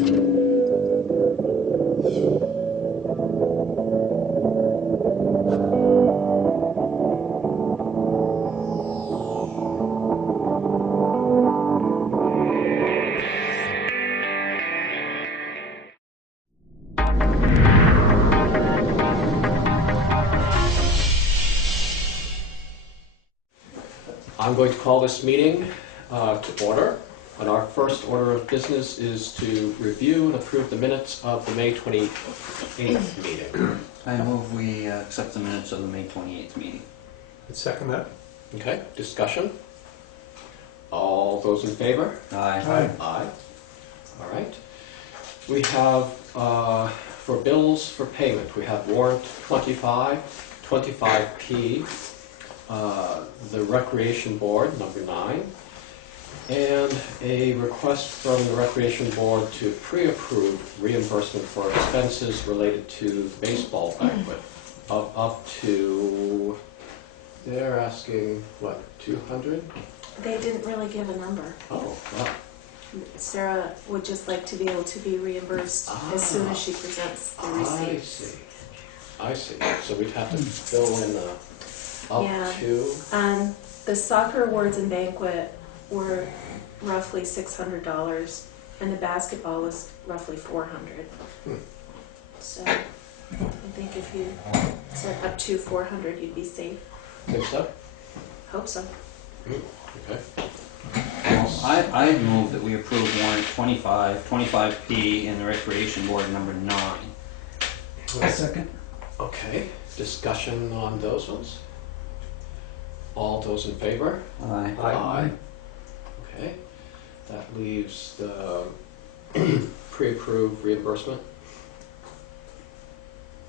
I'm going to call this meeting to order. And our first order of business is to review and approve the minutes of the May 28th meeting. I move we accept the minutes of the May 28th meeting. I'd second that. Okay, discussion. All those in favor? Aye. Aye. Aye. All right. We have, for bills for payment, we have warrant 25, 25P, the Recreation Board, number 9, and a request from the Recreation Board to pre-approve reimbursement for expenses related to the baseball banquet of up to, they're asking, what, 200? They didn't really give a number. Oh, wow. Sarah would just like to be able to be reimbursed as soon as she presents the receipt. I see. So we'd have to fill in the up Yeah. to... The soccer awards and banquet were roughly $600, and the basketball was roughly $400. So I think if you said up to $400, you'd be safe. Think so? Hope so. Okay. Well, I move that we approve warrant 25P in the Recreation Board number 9. A second. Okay. Discussion on those ones? All those in favor? Aye. Aye. Okay. That leaves the pre-approved reimbursement.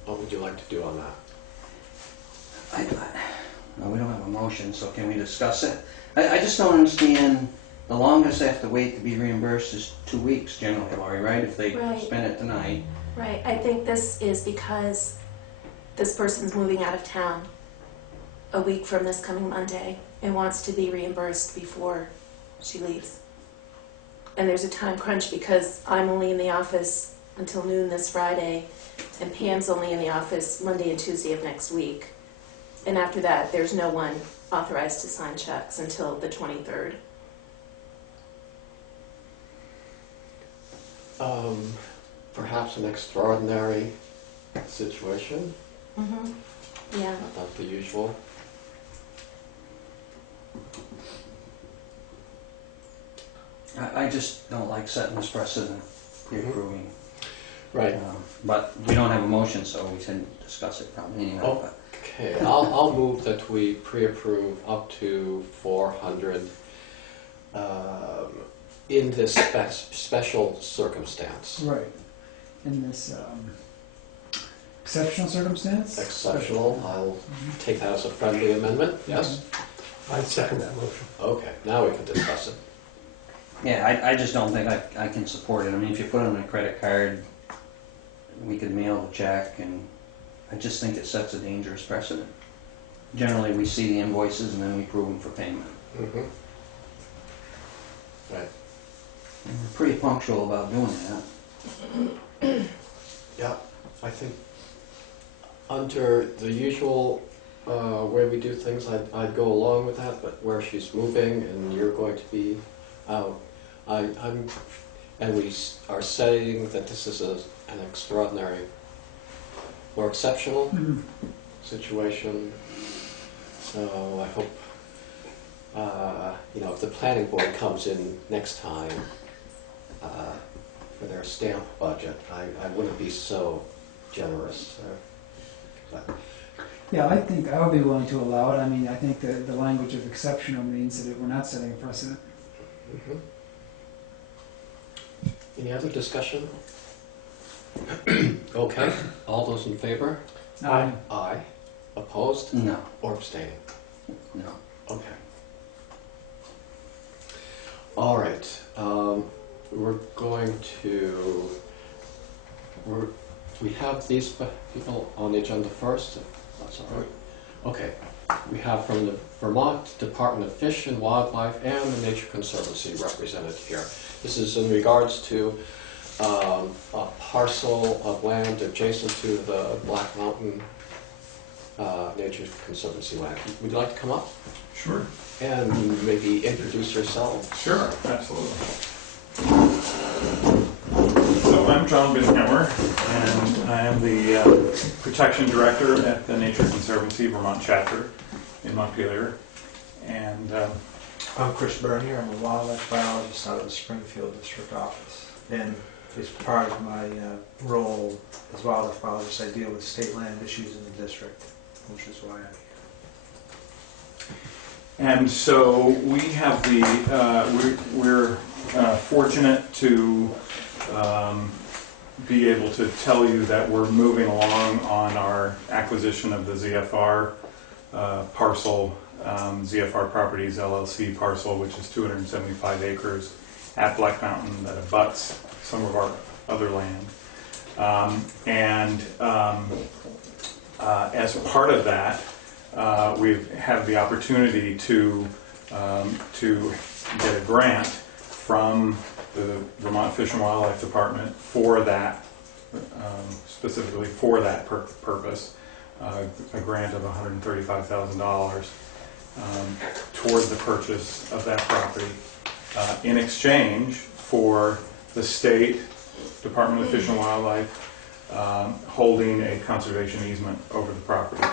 What would you like to do on that? No, we don't have a motion, so can we discuss it? I just don't understand, the longest they have to wait to be reimbursed is 2 weeks generally, Laurie, right? If they Right. spend it tonight. Right. I think this is because this person's moving out of town a week from this coming Monday and wants to be reimbursed before she leaves. And there's a time crunch because I'm only in the office until noon this Friday, and Pam's only in the office Monday and Tuesday of next week. And after that, there's no one authorized to sign checks until the 23rd. Perhaps an extraordinary situation, Yeah. not the usual. I just don't like setting this precedent, pre-approving. Right. But we don't have a motion, so we can discuss it probably anyway. Oh. But Okay, I'll move that we pre-approve up to 400 in this special circumstance. Right. In this exceptional circumstance? Exceptional, I'll take that as a friendly amendment, yes? I'd second that motion. Okay, now we can discuss it. yeah, I just don't think I can support it. I mean, if you put it on a credit card, we could mail the check, and I just think it sets a dangerous precedent. Generally, we see the invoices and then we prove them for payment. Mm-hmm. Right. And we're pretty punctual about doing that. Yeah, I think under the usual way we do things, I'd go along with that, but where she's moving and you're going to be out, and we are saying that this is an extraordinary or exceptional situation. So I hope, if the planning board comes in next time for their stamp budget, I wouldn't be so generous. Yeah, I think I would be willing to allow it. I mean, I think that the language of exceptional means that we're not setting a precedent. Mm-hmm. Any other discussion? Okay, all those in favor? Aye. Aye. Opposed No, or abstaining? no. Okay. All right. We're going to. We have these people on the agenda first. If that's all right. Okay. We have from the Vermont Department of Fish and Wildlife and the Nature Conservancy represented here. This is in regards to a parcel of land adjacent to the Black Mountain Nature Conservancy land. Would you like to come up Sure. and maybe introduce yourself? Sure, absolutely. So I'm John Binhammer, and I am the Protection Director at the Nature Conservancy Vermont chapter in Montpelier. And I'm Chris Bernier. I'm a wildlife biologist out of the Springfield District Office. And as part of my role as wildlife biologist, I deal with state land issues in the district, which is why I'm here. And so we have we're fortunate to be able to tell you that we're moving along on our acquisition of the ZFR parcel, ZFR Properties LLC parcel, which is 275 acres at Black Mountain that abuts some of our other land. As part of that, we've had the opportunity to get a grant from the Vermont Fish and Wildlife Department for that, specifically for that purpose, a grant of $135,000 toward the purchase of that property in exchange for the state Department of Fish and Wildlife holding a conservation easement over the property.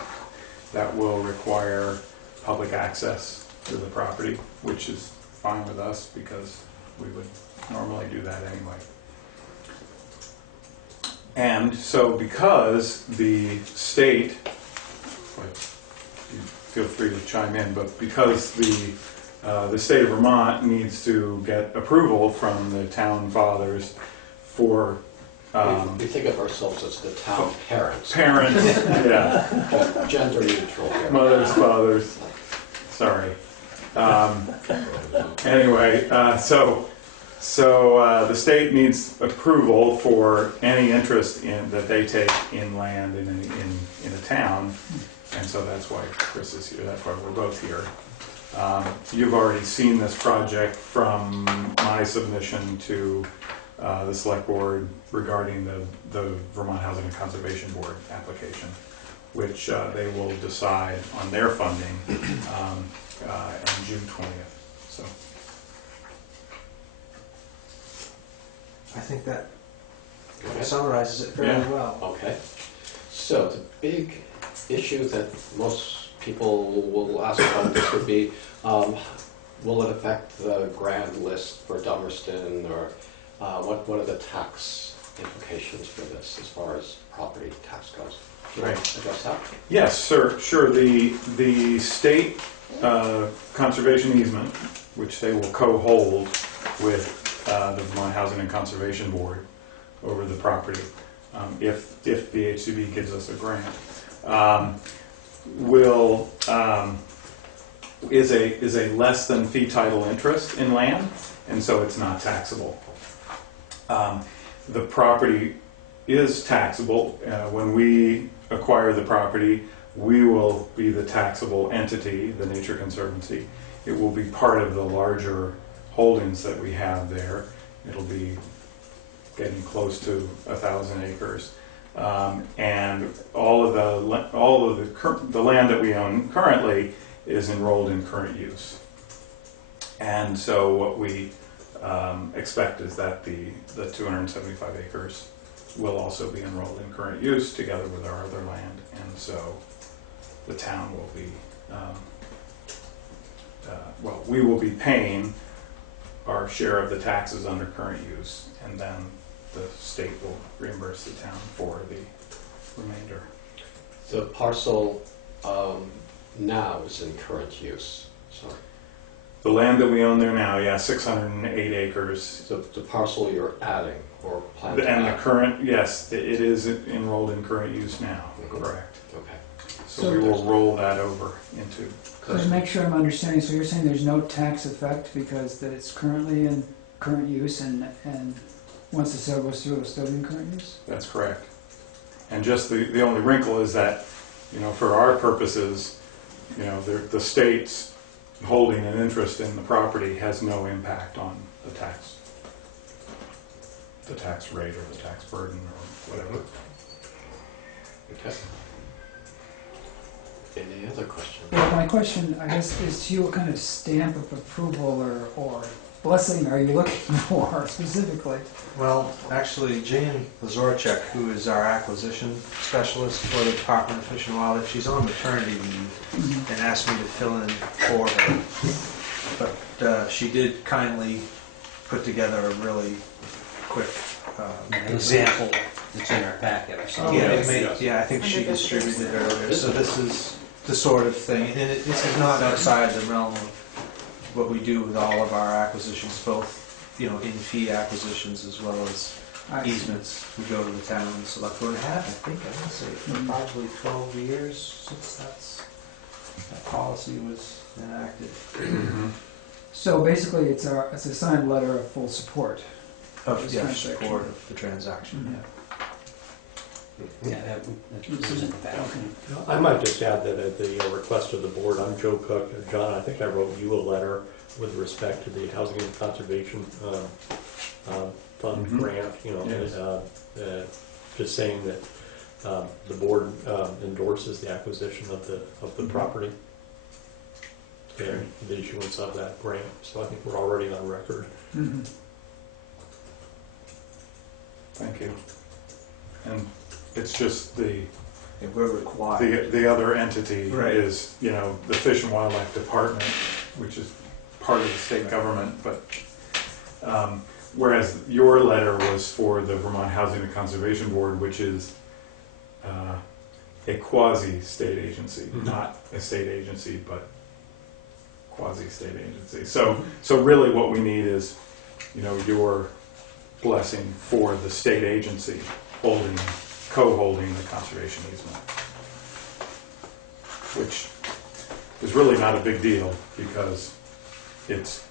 That will require public access to the property, which is fine with us because we would normally do that anyway. And so because the state, feel free to chime in, but because the state of Vermont needs to get approval from the town fathers for We think of ourselves as the town parents. parents, yeah, Gender neutral here. mothers, fathers, sorry. Anyway, so the state needs approval for any interest that they take in land in a town, and so that's why Chris is here. That's why we're both here. You've already seen this project from my submission to the Select Board regarding the Vermont Housing and Conservation Board application, which they will decide on their funding on June 20th. So I think that Okay. summarizes it fairly Yeah. well. Okay. So the big issue that most people will ask about this would be, will it affect the grand list for Dummerston, or what are the tax implications for this as far as property tax goes? Can you Right. address that? yes, sir, sure. The state conservation easement, which they will co-hold with the Vermont Housing and Conservation Board over the property, if the HCB gives us a grant, is a less than fee title interest in land, and so it's not taxable. The property is taxable. When we acquire the property, we will be the taxable entity, the Nature Conservancy. It will be part of the larger holdings that we have there. It'll be getting close to 1,000 acres. And all of the land that we own currently is enrolled in current use. And so what we expect is that the 275 acres will also be enrolled in current use together with our other land, and so the town will be, we will be paying our share of the taxes under current use, and then the state will reimburse the town for the remainder. The parcel now is in current use. Sorry. The land that we own there now, 608 acres. The parcel you're adding or plan to And the add. current, yes, it is enrolled in current use now, correct. Okay. So we will roll that over into, So to make sure I'm understanding, so you're saying there's no tax effect because that it's currently in current use, and once the sale goes through, it'll still be in current use? that's correct. And just the only wrinkle is that, for our purposes, the state's holding an interest in the property has no impact on the tax. the tax rate or the tax burden or whatever. Okay. Any other questions? Well, my question, I guess, is to you, what kind of stamp of approval or blessing are you looking for specifically? Well, actually, Jane Lazorchek, who is our acquisition specialist for the Department of Fish and Wildlife, she's on maternity leave and asked me to fill in for her. But she did kindly put together a really quick example. It's in our packet or something. Yeah, yes. I think she Under distributed it visitors. earlier. So this is the sort of thing, and this is not outside the realm of what we do with all of our acquisitions, both, you know, in fee acquisitions as well as I see. easements. We go to the town and select board, and have, I think, I want to say, for probably 12 years since that policy was enacted. So basically, it's a signed letter of full support. Of, This yeah, transaction. support of the transaction, Mhm. yeah. Yeah, that was in the packet. I might just add that at the request of the board, I'm Joe Cook. John, I think I wrote you a letter with respect to the Housing and Conservation Fund Mhm. grant, you know, Yes. just saying that the board endorses the acquisition of the property and the issuance of that grant. So I think we're already on record. Mhm. Thank you. And it's just the And we're required. the other entity Right. is, you know, the Fish and Wildlife Department, which is part of the state government, but whereas your letter was for the Vermont Housing and Conservation Board, which is a quasi-state agency, Mhm. not a state agency, but quasi-state agency. So really what we need is, you know, your blessing for the state agency co-holding the conservation easement, which is really not a big deal because it's,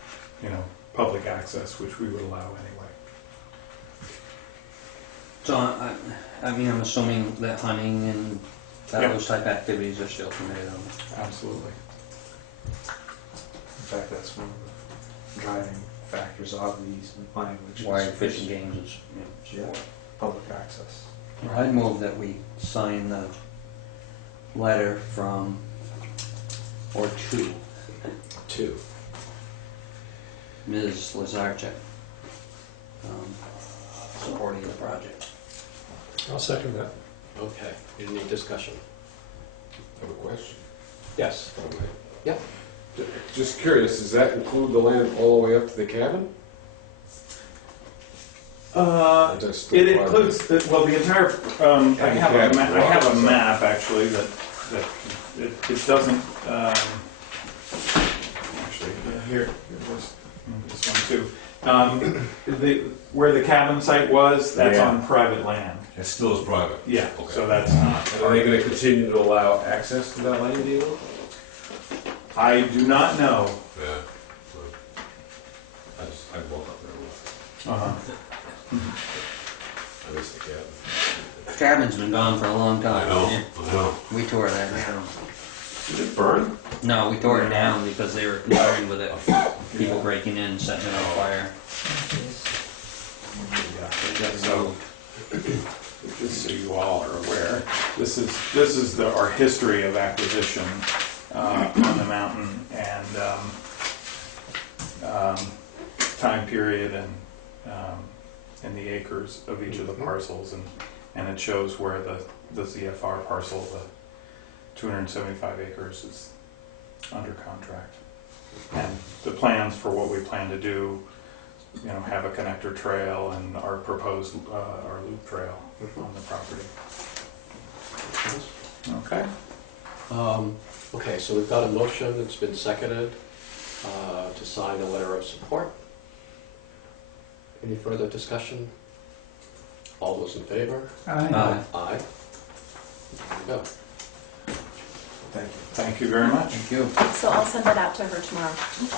you know, public access, which we would allow anyway. So I mean, I'm assuming that hunting and Yeah. those type activities are still permitted on Absolutely. In fact, that's one of the driving factors of the easement language. is wild fishing games and Yeah. sport. Public access. I'd move that we sign the letter from, or to, Two. Ms. Lazarchuk, supporting the project. I'll second that. Okay. Any discussion? I have a question. Yes. if I may. Yeah. Just curious, does that include the land all the way up to the cabin? Or just the It private? includes, the entire, I have a map actually that it doesn't, actually, here, this one too. Where the cabin site was, that's Yeah. on private land. It still is private? Yeah, Okay. so that's not. And are they gonna continue to allow access to that land, do you know? I do not know. Yeah. I walk up there a lot. Uh-huh. I miss the cabin. Cabin's been gone for a long time. Yeah. I know. We tore that down. Did it burn? No, we tore it down because they were concerned with it, people breaking in and setting it on fire. They got So- removed. Just so you all are aware, this is our history of acquisition on the mountain and time period and the acres of each of the parcels, and it shows where the ZFR parcel, the 275 acres, is under contract. And the plans for what we plan to do, you know, have a connector trail and our proposed our loop trail on the property. Okay. Okay, so we've got a motion that's been seconded to sign a letter of support. Any further discussion? All those in favor? Aye. Aye. There you go. Thank you. Thank you very much. Thank you. So I'll send that out to her tomorrow.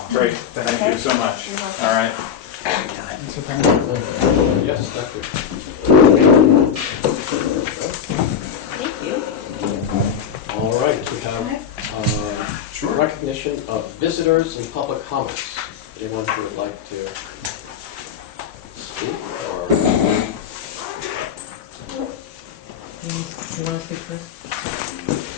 Great. Thank you so much. You're welcome. All right. That's okay. Yes, thank you. Thank you. All right, we have recognition of visitors and public comments. Anyone who would like to speak or You want to speak first?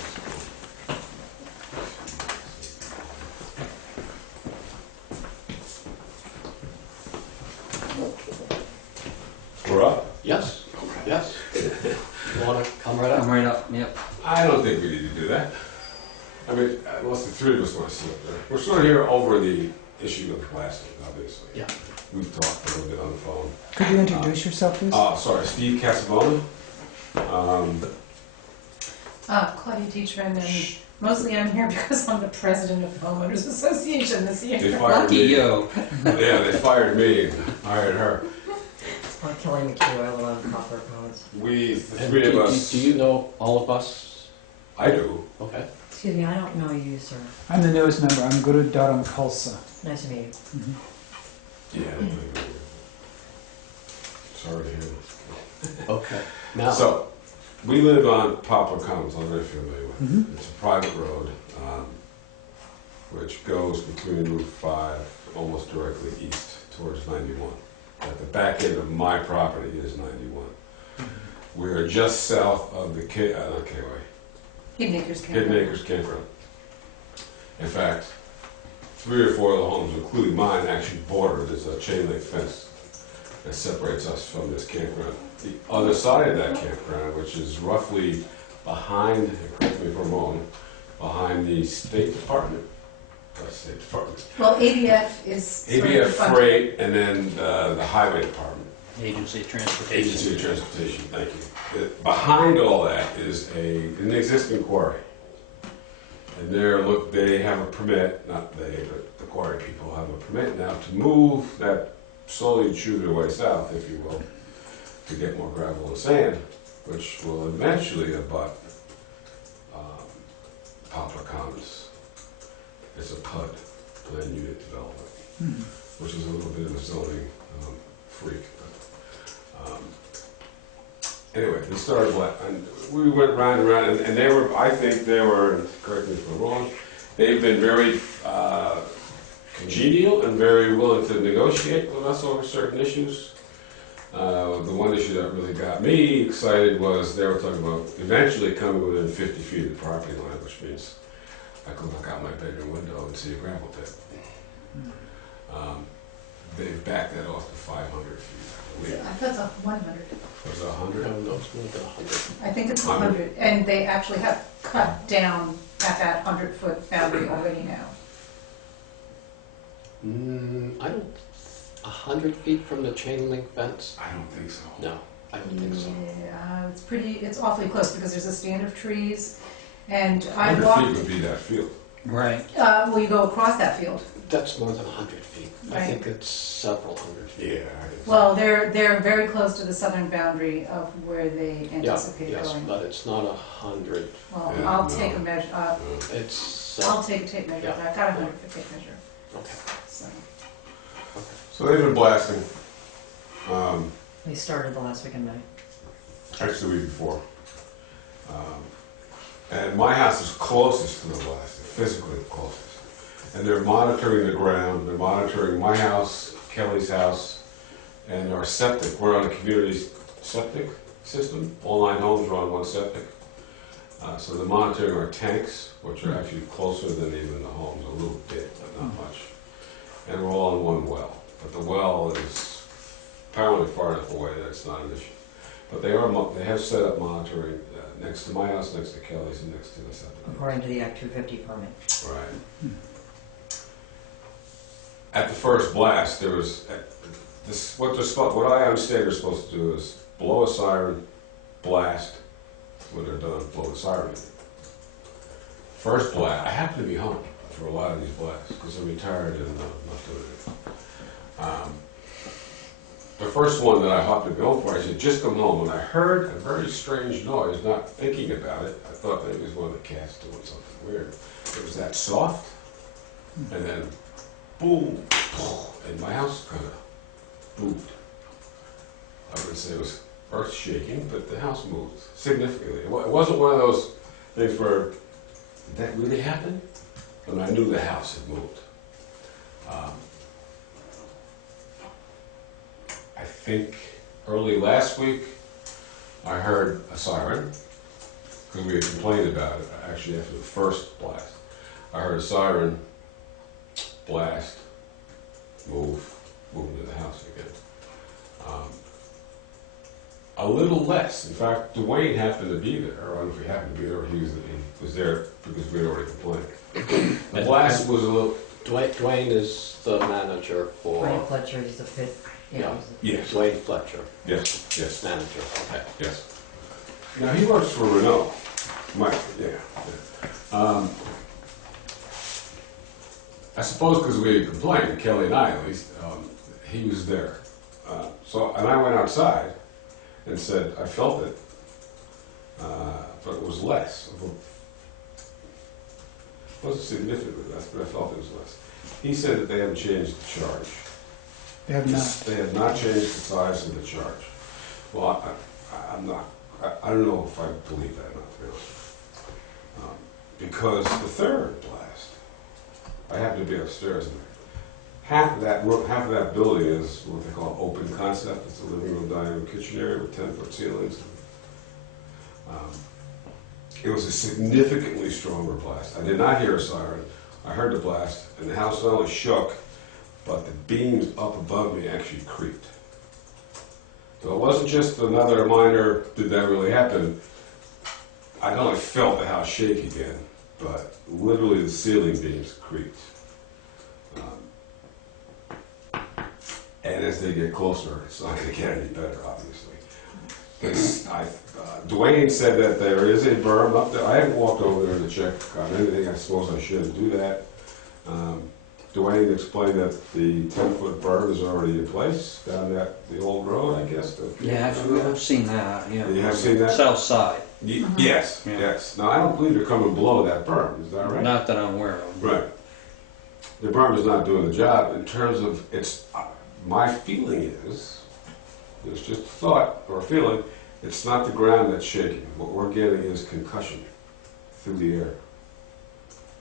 We're up. Yes, yes. You wanna come right I'm up? right up, yep. I don't think we need to do that. I mean, unless the three of us want to sit there. We're sort of here over the issue of plastic, obviously. Yeah. We've talked a little bit on the phone. Could you introduce yourself, please? Sorry, Steve Casabona. Claudia Teachman, and mostly I'm here because I'm the president of the Homeowners Association this They year. fired Lucky me. yo. Yeah, they fired me and hired her. I'm Kelly McHugh, I live on Copper Ponds. We, the And three of do- us. Do you know all of us? I do. Okay. Excuse me, I don't know you, sir. I'm the newest member. I'm Guru Dharam Khalsa. Nice to meet you. Mhm. Yeah. Sorry to hear this. Okay. Now, So, we live on Poplar Commons, I'm very familiar with. Mhm. It's a private road, which goes between Route 5, almost directly east towards 91. At the back end of my property is 91. We are just south of the not K-Way, Hidden Acres Hidden Campground. Acres Campground. In fact, 3 or 4 of the homes, including mine, actually border. There's a chain link fence that separates us from this campground. The other side of that campground, which is roughly behind, correct me if I'm wrong, behind the State Department. State Department. Well, ABF is sort of the ABF fund- Freight and then the Highway Department. Agency of Transportation. Agency of Transportation, thank you. Behind all that is an existing quarry. And they have a permit, not they, but the quarry people have a permit now to move that, slowly chew their way south, if you will, to get more gravel and sand, which will eventually abut Poplar Commons. It's a PUD, Plan Unit Development, Mhm. which is a little bit of a zoning freak. Anyway, we started, and we went round and round, and they were, I think they were, correct me if I'm wrong, they've been very congenial and very willing to negotiate with us over certain issues. The one issue that really got me excited was they were talking about eventually coming within 50 feet of the property line, which means I could look out my bedroom window and see a gravel pit. They've backed that off to 500 feet, I believe. I thought it's 100. Was it I 100? don't know, it's more than 100. I think it's 100. 100, and they actually have cut down at that 100-foot boundary already now. I don't, 100 feet from the chain link fence? I don't think so. No, I don't think so. Yeah, it's awfully close because there's a stand of trees, and I 100 feet walked, would be that field. Right. well, you go across that field. That's more than 100 feet. I Right. think it's several hundred feet. Yeah. I think so. Well, they're very close to the southern boundary of where they anticipate Yes, going. but it's not 100. Well, Yeah, I'll no. take a measure, It's, I'll take a tape measure, Yeah. I've got a 100-foot tape measure, okay. so. So they've been blasting. We started the last week in May. Actually, the week before. And my house is closest to the blast, physically closest. And they're monitoring the ground, they're monitoring my house, Kelly's house, and our septic. We're on a community septic system. All 9 homes are on one septic. So they're monitoring our tanks, which are actually closer than even the homes, a little bit, but not much. And we're all on one well. But the well is apparently far enough away that it's not an issue. But they have set up monitoring next to my house, next to Kelly's, and next to the septic. According to the Act 250 permit. Right. At the first blast, there was what I understand they're supposed to do is blow a siren, blast. When they're done, blow the siren. First blast, I happen to be home for a lot of these blasts because I'm retired and not doing it. The first one that I hopped to go for, I said, just come home. And I heard a very strange noise, not thinking about it. I thought maybe it was one of the cats doing something weird. It was that soft, and then boom, and my house kind of moved. I wouldn't say it was earth shaking, but the house moved significantly. It wasn't one of those things where, did that really happen? And I knew the house had moved. I think early last week, I heard a siren, because we had complained about it, actually after the first blast. I heard a siren, blast, move into the house again. A little less. In fact, Dwayne happened to be there. I don't know if he happened to be there or he was there because we had already complained. The blast was a little... Dwayne is the manager for... Brian Fletcher, he's a fit, Yeah. Yes. Dwayne Fletcher, Yes, yes, manager, okay. yes. Now, he works for Renault. Mike, yeah. I suppose because we had complained, Kelly and I at least, he was there. And I went outside and said, I felt it, but it was less. It wasn't significantly less, but I felt it was less. He said that they haven't changed the charge. They have not. They have not changed the size of the charge. Well, I don't know if I believe that, not to be honest. Because the third blast, I happened to be upstairs, and half of that building is what they call open concept. It's a living room, dining room, kitchen area with 10-foot ceilings. It was a significantly stronger blast. I did not hear a siren. I heard the blast, and the house not only shook, but the beams up above me actually creaked. So it wasn't just another minor, did that really happen? I not only felt the house shake again, but literally the ceiling beams creaked. And as they get closer, it's not going to get any better, obviously. Dwayne said that there is a berm up there. I haven't walked over there to check on anything. I suppose I should do that. Dwayne explained that the 10-foot berm is already in place down the old road, I guess. Yeah, I've seen that, yeah. You have seen that? South side. Yes, Yeah. yes. Now, I don't believe they're coming below that berm, is that right? Not that I'm aware of. Right. The berm is not doing the job in terms of its, my feeling is, it's just a thought or a feeling, it's not the ground that's shaking. What we're getting is concussion through the air.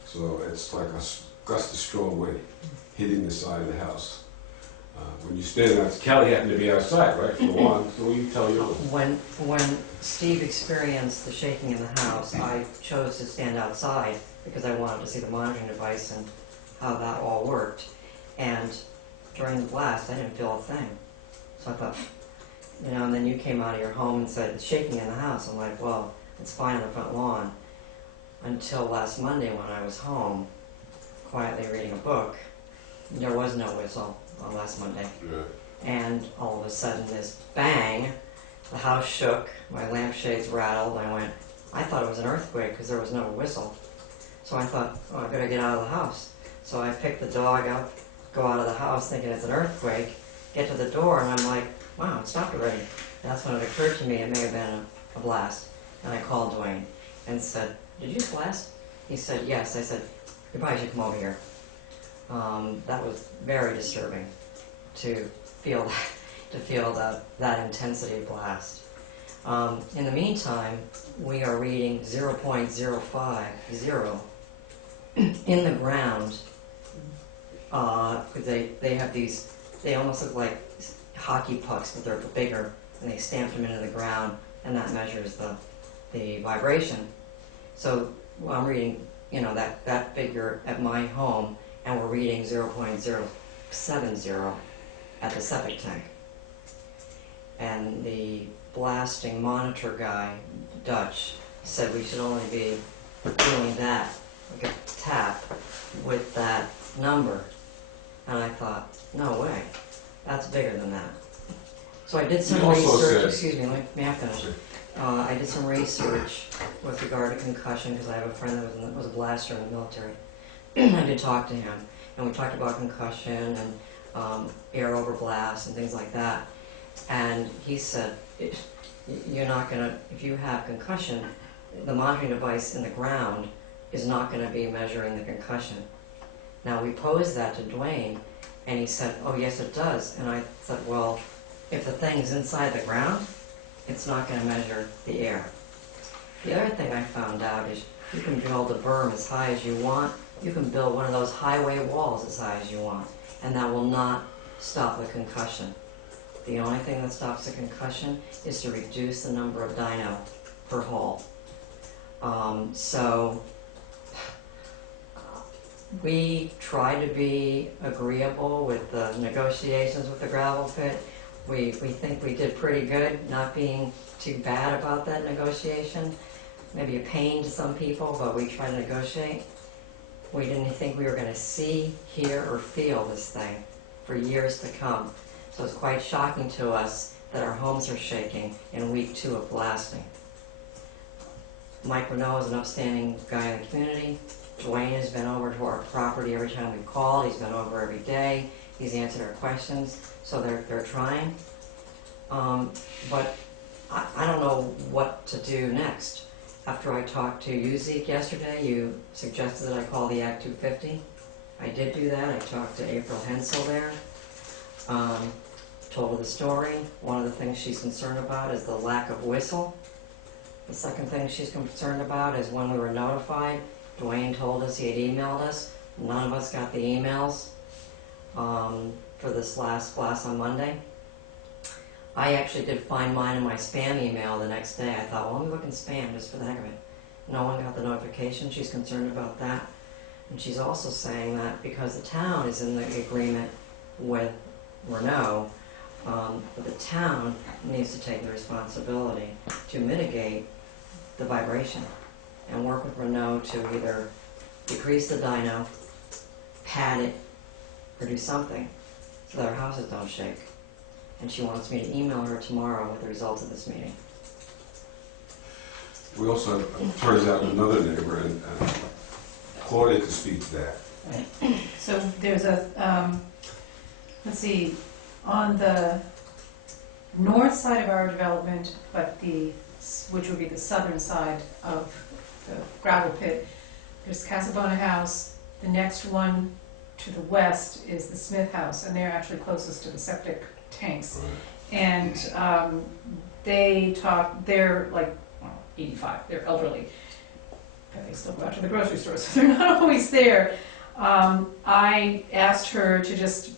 So it's like a gust of strong wind hitting the side of the house. When you stand out, Kelly happened to be outside, right, for the one, so you tell your... When Steve experienced the shaking in the house, I chose to stand outside because I wanted to see the monitoring device and how that all worked. And during the blast, I didn't feel a thing. So I thought, and then you came out of your home and said, it's shaking in the house. I'm like, well, it's fine on the front lawn. Until last Monday when I was home, quietly reading a book, there was no whistle on last Monday. Yeah. And all of a sudden this bang, the house shook, my lampshades rattled, and I went, I thought it was an earthquake because there was no whistle. So I thought, oh, I better get out of the house. So I picked the dog up, go out of the house thinking it's an earthquake, get to the door, and I'm like, wow, it stopped already. That's when it occurred to me it may have been a blast. And I called Dwayne and said, did you blast? He said, yes. I said, you probably should come over here. That was very disturbing to feel that intensity of blast. In the meantime, we are reading 0.050 in the ground. They have these, they almost look like hockey pucks, but they're bigger, and they stamped them into the ground, and that measures the vibration. So I'm reading, that figure at my home, and we're reading 0.070 at the septic tank. And the blasting monitor guy, Dutch, said we should only be doing that, like a tap, with that number. And I thought, no way, that's bigger than that. So I did some research, excuse me, may I finish? I did some research with regard to concussion because I have a friend that was a blaster in the military. I did talk to him, and we talked about concussion and air over blast and things like that. And he said, you're not going to, if you have concussion, the monitoring device in the ground is not going to be measuring the concussion. Now we posed that to Dwayne, and he said, oh yes it does. And I said, well, if the thing's inside the ground, it's not going to measure the air. The other thing I found out is you can build a berm as high as you want. You can build one of those highway walls as high as you want, and that will not stop the concussion. The only thing that stops the concussion is to reduce the number of dyno per hole. So we try to be agreeable with the negotiations with the gravel pit. We think we did pretty good, not being too bad about that negotiation. Maybe a pain to some people, but we try to negotiate. We didn't think we were going to see, hear, or feel this thing for years to come. So it's quite shocking to us that our homes are shaking in week 2 of blasting. Mike Renault is an upstanding guy in the community. Dwayne has been over to our property every time we call. He's been over every day. He's answered our questions. So they're trying. But I don't know what to do next. After I talked to you, Zeke, yesterday, you suggested that I call the Act 250. I did do that. I talked to April Hensel there. Told her the story. One of the things she's concerned about is the lack of whistle. The second thing she's concerned about is when we were notified, Dwayne told us he had emailed us. None of us got the emails for this last blast on Monday. I actually did find mine in my spam email the next day. I thought, well, let me look in spam just for the heck of it. No one got the notification. She's concerned about that. And she's also saying that because the town is in the agreement with Renault, but the town needs to take the responsibility to mitigate the vibration and work with Renault to either decrease the dyno, pad it, or do something so that our houses don't shake. And she wants me to email her tomorrow with the results of this meeting. We also, it turns out, another neighbor, and Claudia could speak to that. So there's a, let's see, on the north side of our development, but which would be the southern side of the gravel pit, there's Casabona House. The next one to the west is the Smith House, and they're actually closest to the septic tanks. And they're like 85, they're elderly, but they still go out to the grocery store, so they're not always there. I asked her to just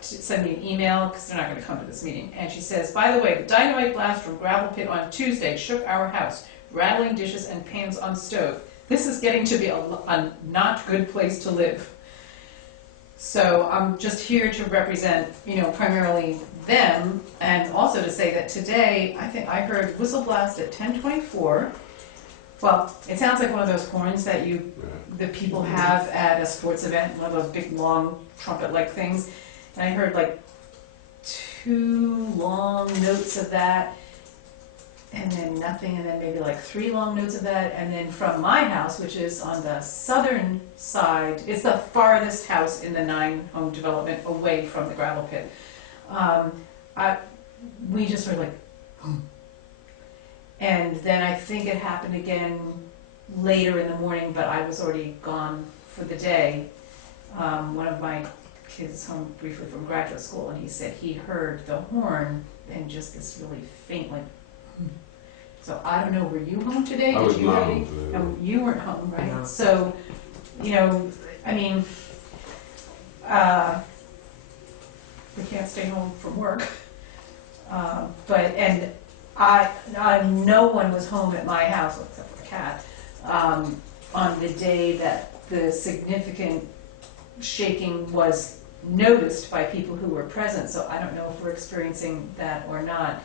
send me an email, because they're not going to come to this meeting, and she says, by the way, the dynamite blast from gravel pit on Tuesday shook our house, rattling dishes and pans on stove. This is getting to be a not good place to live. So I'm just here to represent, primarily them, and also to say that today, I think I heard whistle blast at 10:24. Well, it sounds like one of those horns that the people have at a sports event, one of those big long trumpet-like things. And I heard like 2 long notes of that, and then nothing, and then maybe like 3 long notes of that, and then from my house, which is on the southern side, it's the farthest house in the 9-home development away from the gravel pit. We just were like, and then I think it happened again later in the morning, but I was already gone for the day. One of my kids home briefly from graduate school, and he said he heard the horn and just this really faint, like. So I don't know, were you home today? I was Did you not already? home today. No, you weren't home, right? No. So, I mean, we can't stay home from work. No one was home at my house except for the cat on the day that the significant shaking was noticed by people who were present. So I don't know if we're experiencing that or not.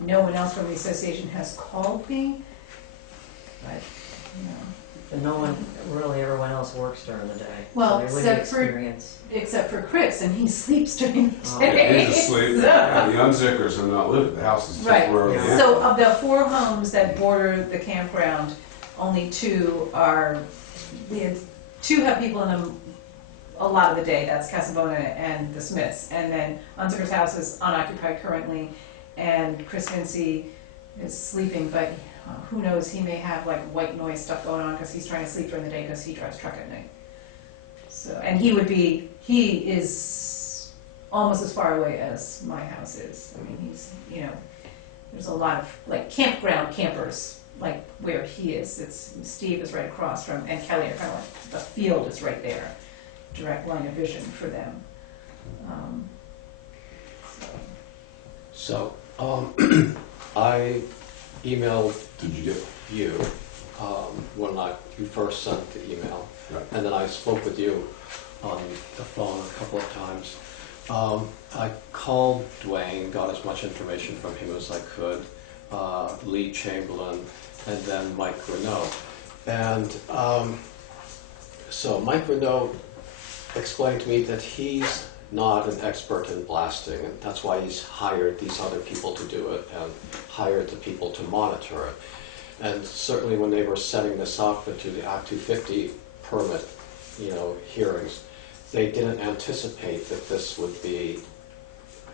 No one else from the association has called me, but, And no one, really everyone else works during the day. Well, so they wouldn't except for- experience. except for Chris, and he sleeps during the Oh, day. He's asleep, So- and the unzickers are not living, the house is just Right. where Yeah. they are. So of the 4 homes that border the campground, only 2 have people in them a lot of the day. That's Casabona and the Smiths. And then Unzicker's house is unoccupied currently, and Chris Vinci is sleeping, but who knows, he may have like white noise stuff going on because he's trying to sleep during the day because he drives truck at night. So, and he is almost as far away as my house is. I mean, he's, there's a lot of like campground campers, like where he is. Steve is right across from, and Kelly are kind of like, the field is right there. Direct line of vision for them. So, I emailed Did you get? you when you first sent the email, Right. and then I spoke with you on the phone a couple of times. I called Dwayne, got as much information from him as I could, Lee Chamberlain, and then Mike Renault. And so Mike Renault explained to me that he's not an expert in blasting, and that's why he's hired these other people to do it and hired the people to monitor it. And certainly when they were setting this up into the Act 250 permit, hearings, they didn't anticipate that this would be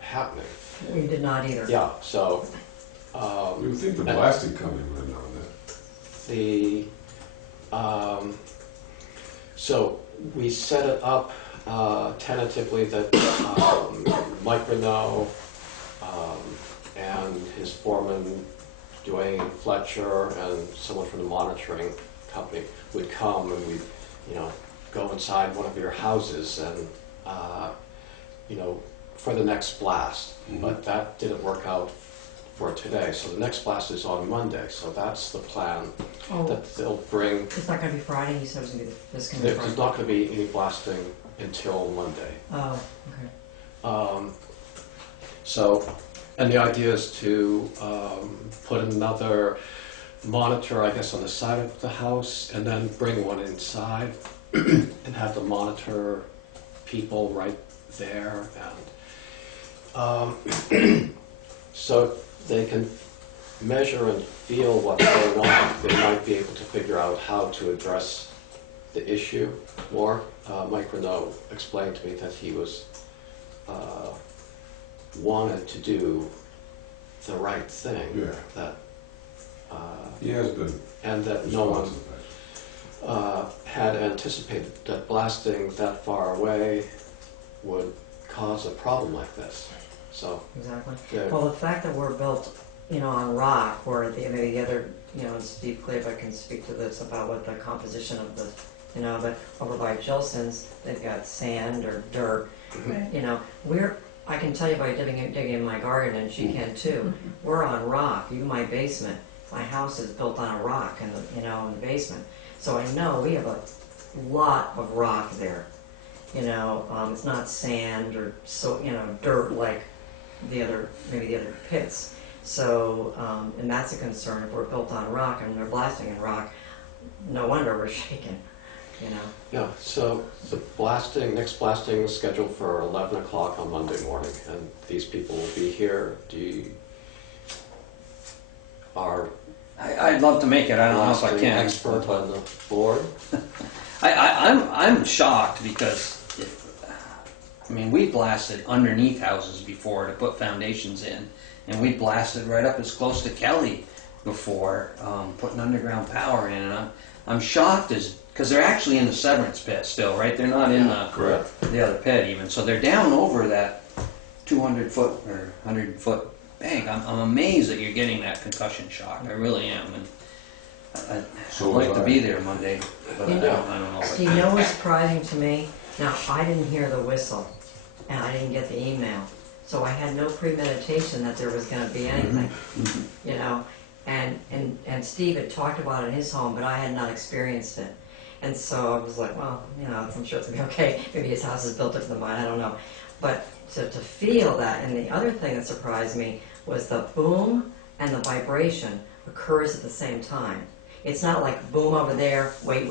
happening. We did not either. Yeah, so You would think the blasting company would have known that. so we set it up tentatively that Mike Renault and his foreman Dwayne Fletcher and someone from the monitoring company would come and we'd go inside one of your houses and for the next blast. Mhm. But that didn't work out for today, so the next blast is on Monday, so that's the plan, Oh, that they'll bring. it's not gonna be Friday, he said it was gonna be this coming There's Friday. not going to be any blasting until Monday. Oh, okay. And the idea is to put another monitor, I guess, on the side of the house, and then bring one inside and have the monitor people right there, and so they can measure and feel what's going on. They might be able to figure out how to address the issue more. Mike Renault explained to me that he was wanted to do the right thing. Yeah. That He has been and that no one responsive. had anticipated that blasting that far away would cause a problem like this. So Exactly. yeah, Well, the fact that we're built, on rock, or maybe the other, and Steve Claiborne can speak to this about what the composition of the, but over by Jilson's, they've got sand or dirt. Right. I can tell you by digging in my garden, and she can too. We're on rock. My basement. My house is built on a rock in the basement. So I know we have a lot of rock there. It's not sand or dirt like maybe the other pits. So, and that's a concern. If we're built on rock and they're blasting in rock, no wonder we're shaking. yeah. So the next blasting is scheduled for 11 o'clock on Monday morning, and these people will be here. I'd love to make it, I don't know if I blasting can. expert on the board. I'm shocked because, we blasted underneath houses before to put foundations in, and we blasted right up as close to Kelly before, putting underground power in, and I'm shocked because they're actually in the severance pit still, right? They're not in Correct. the other pit even, so they're down over that 200-foot or 100-foot bank. I'm amazed that you're getting that concussion shock. I really am, and I'd So like was to I. be there Monday, but I don't know. If I can. What's surprising to me? Now, I didn't hear the whistle, and I didn't get the email. So I had no premeditation that there was going to be anything, And Steve had talked about it in his home, but I had not experienced it. And so I was like, well, I'm sure it's going to be okay. Maybe his house is built up to the mine, I don't know. But to feel that, and the other thing that surprised me was the boom and the vibration occurs at the same time. It's not like boom over there, wait,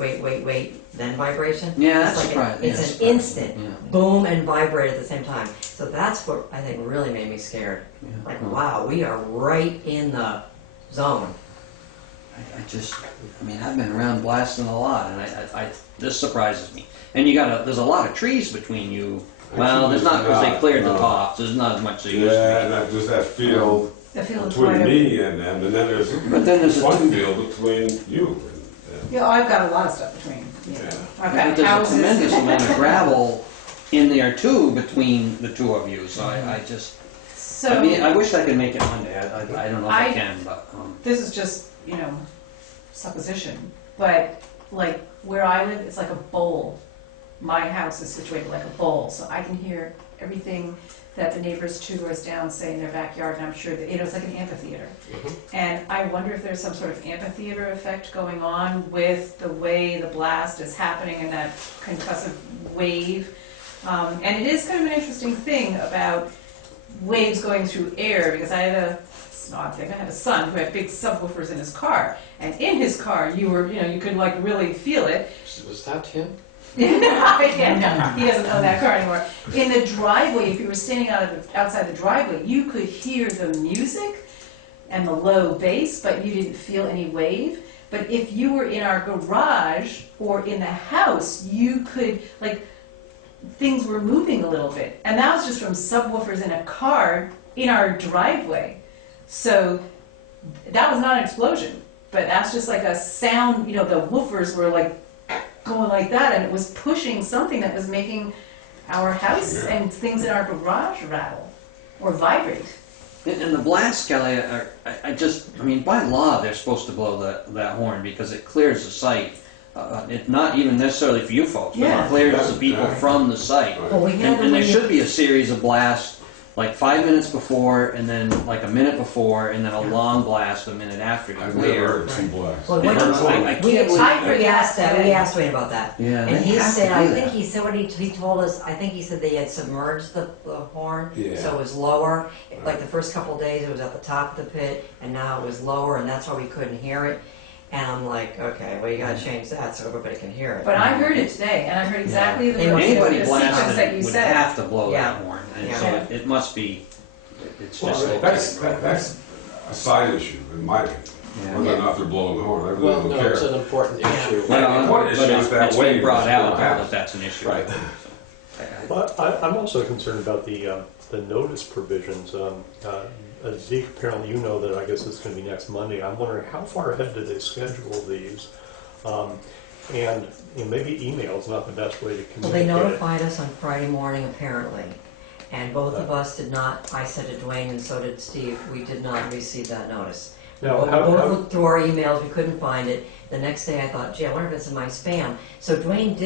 then vibration. Yeah, that's It's right. It's an instant boom and vibrate at the same time. So that's what I think really made me scared. Like, wow, we are right in the zone. I've been around blasting a lot, and this surprises me. And there's a lot of trees between you. Well, there's not, because they cleared the tops. There's not as much as there used Yeah, to and just that field I feel it's between quite a, me and them, and then there's But then there's a one field between you and them. yeah, I've got a lot of stuff between, Yeah. I've be. got There's a houses. tremendous amount of gravel in there too between the two of you, so I So, I wish I could make it Monday. I don't know if I I- can, but, this is just, supposition, but like where I live, it's like a bowl. My house is situated like a bowl, so I can hear everything that the neighbors 2 doors down say in their backyard, and I'm sure that, it's like an amphitheater. And I wonder if there's some sort of amphitheater effect going on with the way the blast is happening and that concussive wave. And it is kind of an interesting thing about waves going through air, because I had a son who had big subwoofers in his car, and in his car you could like really feel it. Was that him? Yeah, he doesn't own that car anymore. In the driveway, if you were standing outside the driveway, you could hear the music and the low bass, but you didn't feel any wave. But if you were in our garage or in the house, you could, like, things were moving a little bit. And that was just from subwoofers in a car in our driveway. So that was not an explosion, but that's just like a sound, the woofers were like going like that, and it was pushing something that was making our house and things in our garage rattle or vibrate. And the blast, Kelly, by law, they're supposed to blow that horn because it clears the site. It's not even necessarily for you folks, but Yeah. it clears the people from the site. Well, we had And there the- should be a series of blasts, like 5 minutes before, and then like a minute before, and then a long blast a minute after to I've never clear. heard two blasts. Well, And what- I We, can't believe. we asked that, we asked Wayne about that. Yeah, And they he have to said, do I that. think he said, he told us, I think he said they had submerged the horn, Yeah. so it was lower. Like the first couple of days, it was at the top of the pit, and now it was lower, and that's why we couldn't hear it. And I'm like, okay, well, you gotta change that so everybody can hear it. But I heard it today, and I heard exactly the Anybody sequence that blasted you would said. have to blow Yeah. that horn, and Yeah. so it must be. It's Well, just that's a side issue, in my opinion. Yeah. Whether or not they're blowing the horn, I really Well, don't no, it's care. an important Yeah. issue. Well, One but issue is that it's been wave brought is out gonna now happen. that that's an issue. Right. So, But I'm also concerned about the notice provisions. Zeke, apparently you know that I guess it's going to be next Monday. I'm wondering how far ahead do they schedule these? And maybe email is not the best way to Well, they communicate it. notified us on Friday morning, apparently, and both of us did not, I said to Dwayne and so did Steve, we did not receive that notice. Now, Both how, looked through our emails, we couldn't find it. The next day I thought, gee, I wonder if it's in my spam. So Dwayne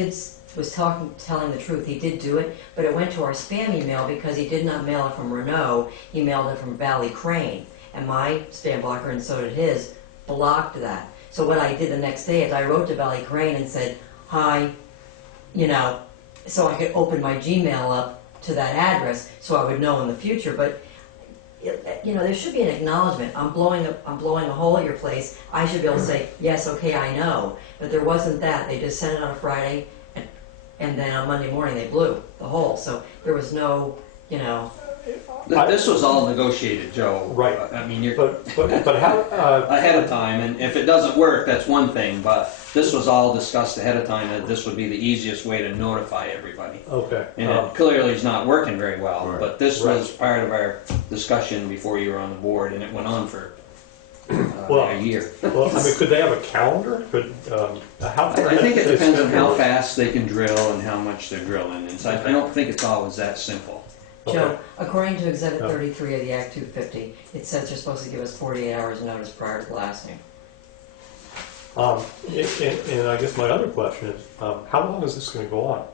was telling the truth, he did do it, but it went to our spam email because he did not mail it from Renault, he mailed it from Valley Crane. And my spam blocker, and so did his, blocked that. So what I did the next day is I wrote to Valley Crane and said, hi, so I could open my Gmail up to that address so I would know in the future. But there should be an acknowledgement. I'm blowing a hole at your place. I should be able to say, yes, okay, I know. But there wasn't that. They just sent it on a Friday, and then on Monday morning they blew the hole. So there was no, this was all negotiated, Joe. Right. I mean, you're but how? ahead of time, and if it doesn't work, that's one thing. But this was all discussed ahead of time that this would be the easiest way to notify everybody. Okay. And it clearly is not working very well. Right. But this Right. was part of our discussion before you were on the board, and it went on for Well, a year. Well, I mean, could they have a calendar? Could how? I think it do they depends on how schedule it? fast they can drill and how much they're drilling. And so I don't think it's always that simple. Joe, according to Exhibit Yeah. 33 of the Act 250, it says you're supposed to give us 48 hours notice prior to blasting. And I guess my other question is, how long is this going to go on?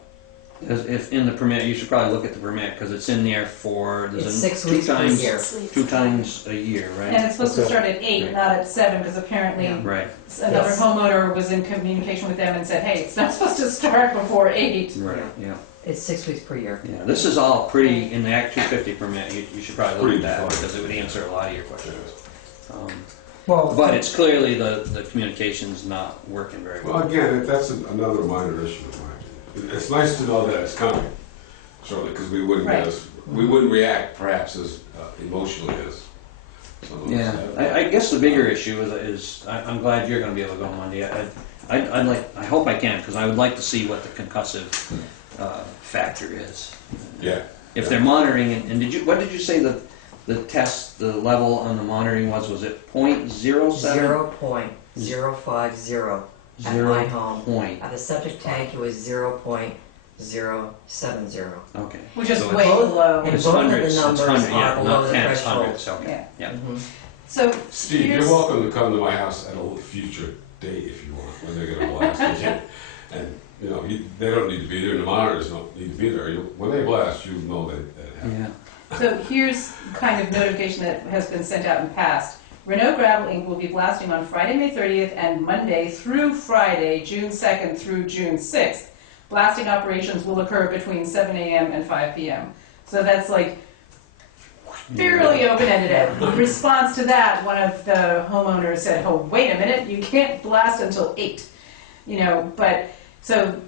If in the permit, you should probably look at the permit because it's in there for It's a 6 two weeks per times year. two times a year, And right? it's supposed to Okay. start at 8, not at 7, because apparently Yeah. Right, another Yes. homeowner was in communication with them and said, hey, it's not supposed to start before 8. right, yeah. It's 6 weeks per year. Yeah, this is all pretty, in the Act 250 permit, you should probably look Pretty at that defined. because it would answer a lot of your questions. Well, But it's clearly the communication's not working very Well, well. again, that's another minor issue in my opinion. It's nice to know that it's coming, certainly, because we wouldn't Right. react perhaps as emotionally as some of us. Yeah, I guess the bigger issue is I'm glad you're gonna be able to go Monday. I hope I can, because I would like to see what the concussive factor is. Yeah. If they're monitoring, and what did you say the test, the level on the monitoring was it 0.07? 0.050 at my home. Point, At the septic tank, it was 0.070. okay. Which is So way it's- below. And It's both of the hundreds, it's numbers hundred, are yeah, below not the tens, threshold. hundreds, okay, yeah. Mhm. So Steve, here's- you're welcome to come to my house at a future date if you want, when they're gonna blast it. And, they don't need to be there, and the monitors don't need to be there. When they blast, you know that it happened. Yeah. So here's kind of notification that has been sent out in past. Renault Gravel Inc. will be blasting on Friday, May 30th and Monday through Friday, June 2nd through June 6th. Blasting operations will occur between 7 a.m. and 5 p.m. So that's like fairly open-ended. In response to that, one of the homeowners said, oh, wait a minute, you can't blast until 8. You know, but, so,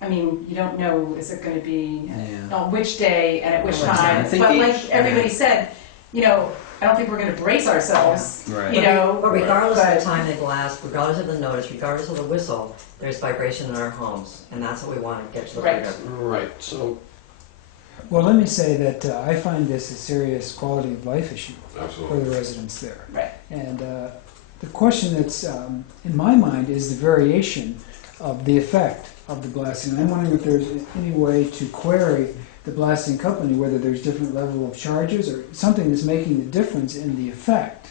I mean, you don't know, is it going to be on which day and at which Well, I time? think But each- like everybody said, you know, I don't think we're going to brace ourselves, Right. you know. But regardless of but- the time they blast, regardless of the notice, regardless of the whistle, there's vibration in our homes, and that's what we want to get to the Right. root of. Right, so, Well, let me say that I find this a serious quality of life issue for Absolutely. the residents there. Right. And the question that's in my mind is the variation of the effect of the blasting. I'm wondering if there's any way to query the blasting company, whether there's different level of charges or something that's making the difference in the effect.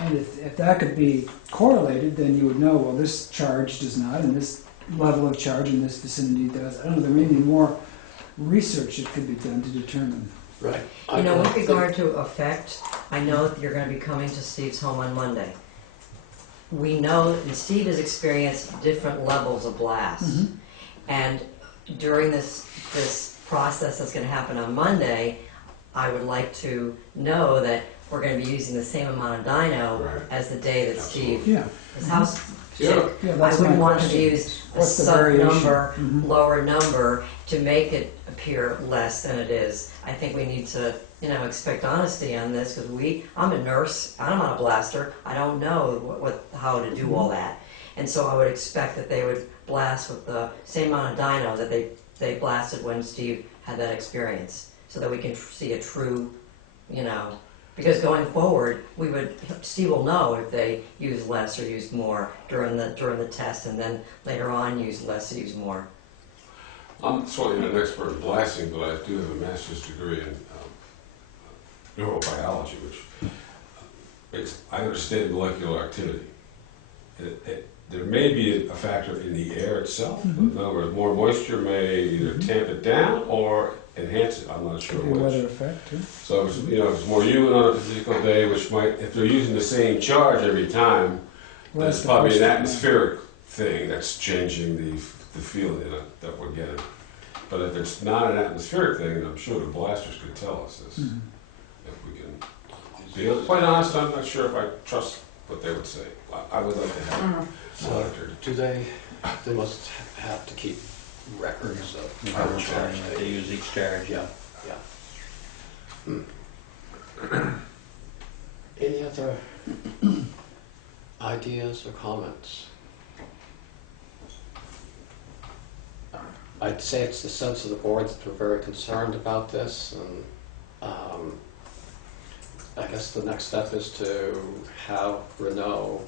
And if that could be correlated, then you would know, well, this charge does not, and this level of charge in this vicinity does. I don't know, there may be more research that could be done to determine. right. You know, I with think- regard to effect, I know that you're going to be coming to Steve's home on Monday. We know, and Steve has experienced different levels of blast. Mhm. And during this process that's going to happen on Monday, I would like to know that we're going to be using the same amount of dyno Right. as the day that Steve, Yeah, his house Yeah. chick. yeah, I that's wouldn't my want to question. use a What's the sub variation? number, Mhm. lower number to make it appear less than it is. I think we need to, you know, expect honesty on this because I'm a nurse, I'm not a blaster, I don't know how to do all that. And so I would expect that they would blast with the same amount of dyno that they blasted when Steve had that experience, so that we can see a true, you know, because going forward, Steve will know if they use less or use more during the test, and then later on use less or use more. I'm certainly not an expert in blasting, but I do have a master's degree in neurobiology, which I understand molecular activity. There may be a factor in the air itself. Mhm. In other words, more moisture may either tamp it down or enhance it. I'm not sure Could be weather which. effect, too. So if it's more humid on a particular day, which might, if they're using the same charge every time, Well, there's that's the probably an question. atmospheric thing that's changing the feeling that we're getting. But if it's not an atmospheric thing, then I'm sure the blasters could tell us this. Mhm. If we can be quite honest, I'm not sure if I trust what they would say. I would like to have Mm. it monitored. Do they must have to keep records of How how much charge they use each charge, yeah. Any other ideas or comments? I'd say it's the sense of the board that we're very concerned about this, and I guess the next step is to have Renault,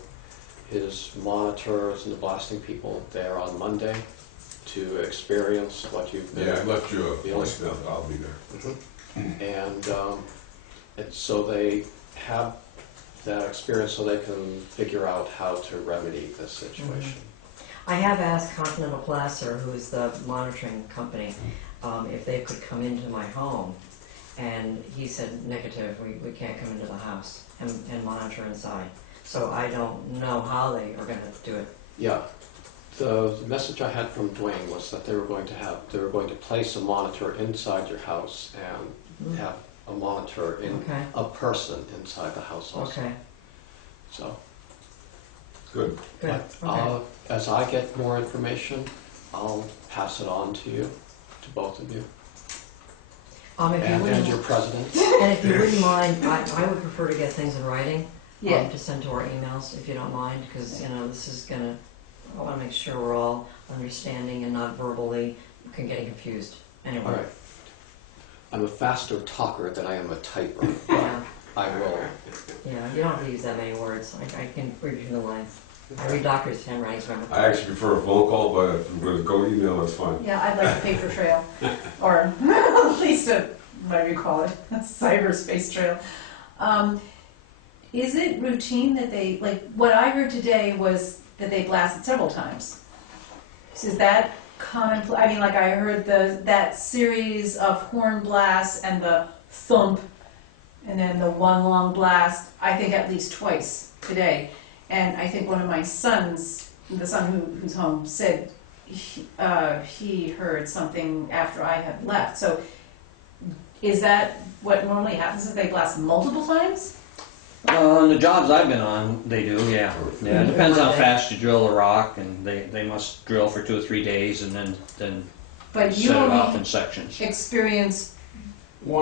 his monitors and the blasting people there on Monday to experience what you've been. Yeah, I left you a voicemail, I'll be there. And so they have that experience so they can figure out how to remedy this situation. I have asked Continental Placer, who is the monitoring company, if they could come into my home. And he said, negative, we can't come into the house and monitor inside. So I don't know how they are going to do it. Yeah, the message I had from Dwayne was that they were going to place a monitor inside your house and have a monitor in Okay, a person inside the house also. okay, So, Good. good, but, okay. as I get more information, I'll pass it on to you, to both of you, If you and wouldn't, your president. and if you wouldn't mind, I would prefer to get things in writing. Yeah. To send to our emails, if you don't mind, because, you know, this is gonna, I wanna make sure we're all understanding and not verbally getting confused. Anyway. All right. I'm a faster talker than I am a typer. Yeah, I will. yeah, you don't have to use that many words. I can read you the lines. I read doctors' handwritings, remember? I actually prefer a phone call, but if we're going to go email, that's fine. Yeah, I'd like a paper trail, or at least a, whatever you call it, a cyberspace trail. Is it routine that they, like, what I heard today was that they blasted several times. So is that common, I mean, like I heard that series of horn blasts and the thump, and then the one long blast, I think at least twice today. And I think one of my sons, the son who's home, said he heard something after I had left. So is that what normally happens, if they blast multiple times? On the jobs I've been on, they do, yeah. Yeah, it depends how fast you drill the rock, and they must drill for 2 or 3 days and then But you set it off only in sections. experience, 3